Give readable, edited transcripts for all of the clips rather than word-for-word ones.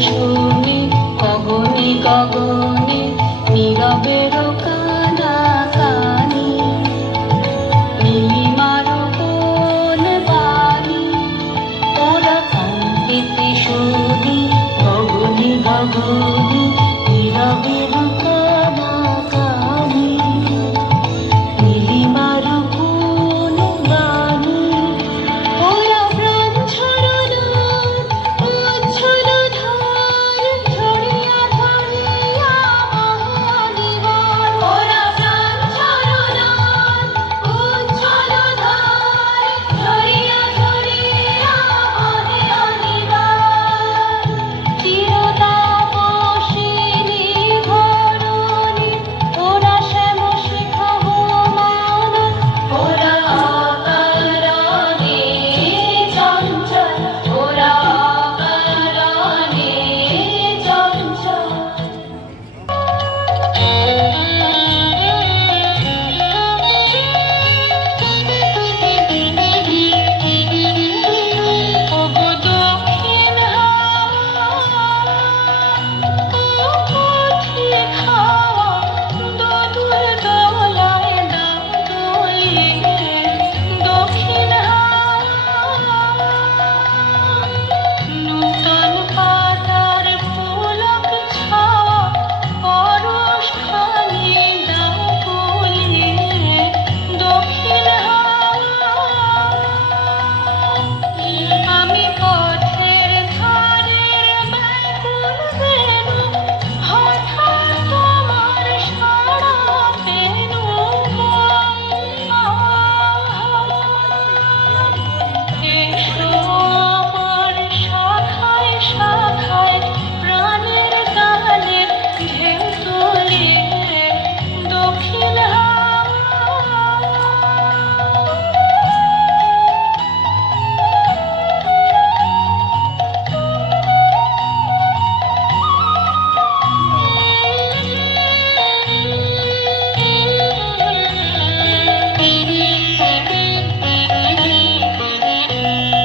শুনি গগনে গগনে নীরবের কানাকানি নীলিমার কোন বাণী ওরা কান্দিতে শুনি গগনে গগনে নীরবের কানাকানি নীলিমার কোন বাণী ওরা প্রাণ ছড়ানো উজ্জ্বল ধার ঝরিয়া ঝরিয়া মহানিবার ওরা প্রাণ ছড়ানো উজ্জ্বল ধার ঝরিয়া ঝরিয়া মহানিবার চিরতাপসিনী ধরণী ওরা শ্যাম শিখা হোমান ওরা অকারণে চঞ্চল ওরা অকারণে চঞ্চল ওগো দক্ষিণ পথে খাওয়া দোদুল দোলায় দাও দোলিয়ে দক্ষিণ নূতন পাতার পুলক ছাওয়া পরশখানি দাও তুলিয়ে দক্ষিণ আমি পথের ধারের ব্যাকুল বেণু হঠাৎ তোমার সাড়া পেনু এসো আমার শাখায় শাখায় প্রাণের গানে ঢেউ তুলিয়ে দক্ষিণ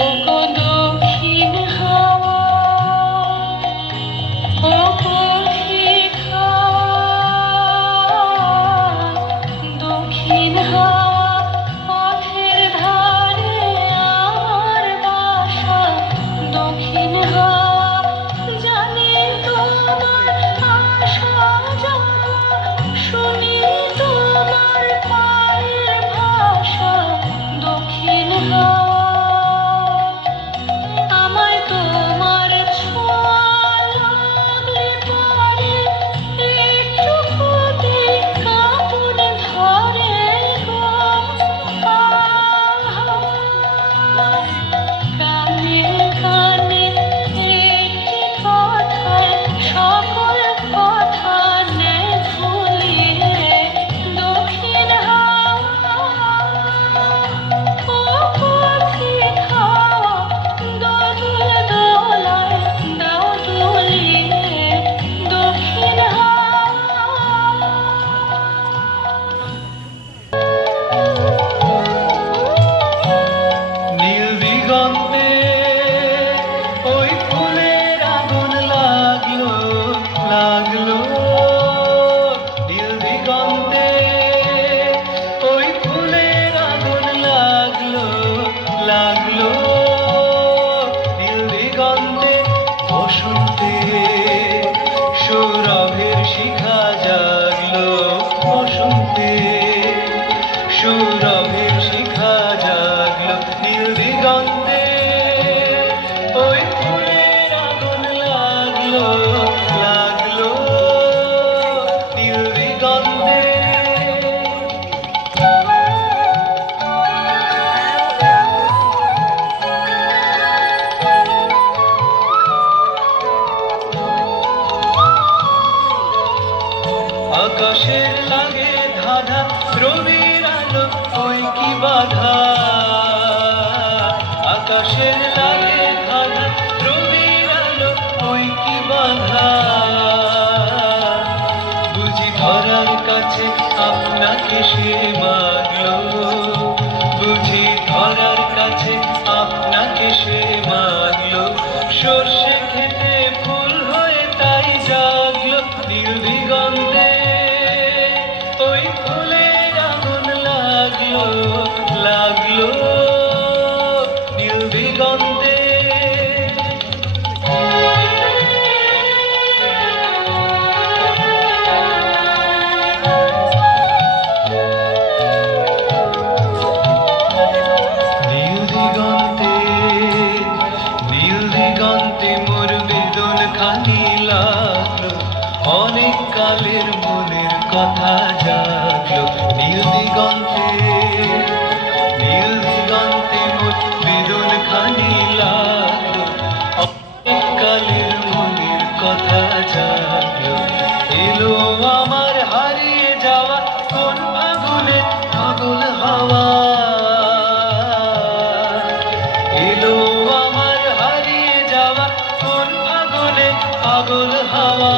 ওগো দক্ষিণ হাওয়া ও পাখি খাওয়া দক্ষিণ হাওয়া পথের ধারে আমার বাসা দক্ষিণ হাওয়া জানি তোমার আশা জানা শুনি তোমার পায়ের ভাষা দক্ষিণ হাওয়া আমায় তোমার ছোঁয়া লাগলে পরে একটুকুতে কাঁপন ধরে গো কানে কানে একটি কথায় সকল কথা নেয় ভুলিয়ে দক্ষিণ হাওয়া ও পাখি খাওয়া দোদুল দোলায় দাও তুলিয়ে দক্ষিণ নীল দিগন্তে ওই ফুলের আগুন লাগলো লাগলো নীল দিগন্তে ওই ফুলের আগুন লাগলো লাগলো নীল দিগন্তে বসন্তে সৌরভের শিখা জাগলো বসন্তে সৌরভের শিখা জাগলো নীল দিগন্তে ওই ফুলের আগুন লাগলো লাগলো নীল দিগন্তে আকাশের লাগে ধাঁধা রবির আলো ওই কি বাধা আকাশের লাগে ধাঁধা রবির আলো ওই কি বাধা বুঝি ধরার কাছে আপনাকে সে মাগলো বুঝি ধরার কাছে আপনাকে সে মাগলো সর্ষে খেতে ফুল কথা জাগলো নীল দিগন্তে, নীল দিগন্তে মোর বেদন খানি লাগলো, অনেক কালের মনের কথা জাগলো। এলো আমার হারিয়ে যাওয়া কোন ফাগুনে পাগল হাওয়া, এলো আমার হারিয়ে যাওয়া কোন ফাগুনে পাগল হাওয়া।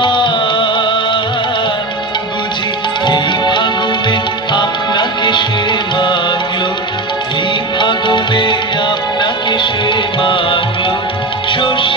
বুঝি এই ফাগুনে আপনাকে সে মাগলো, এই ফাগুনে আপনাকে সে মাগলো, শস্য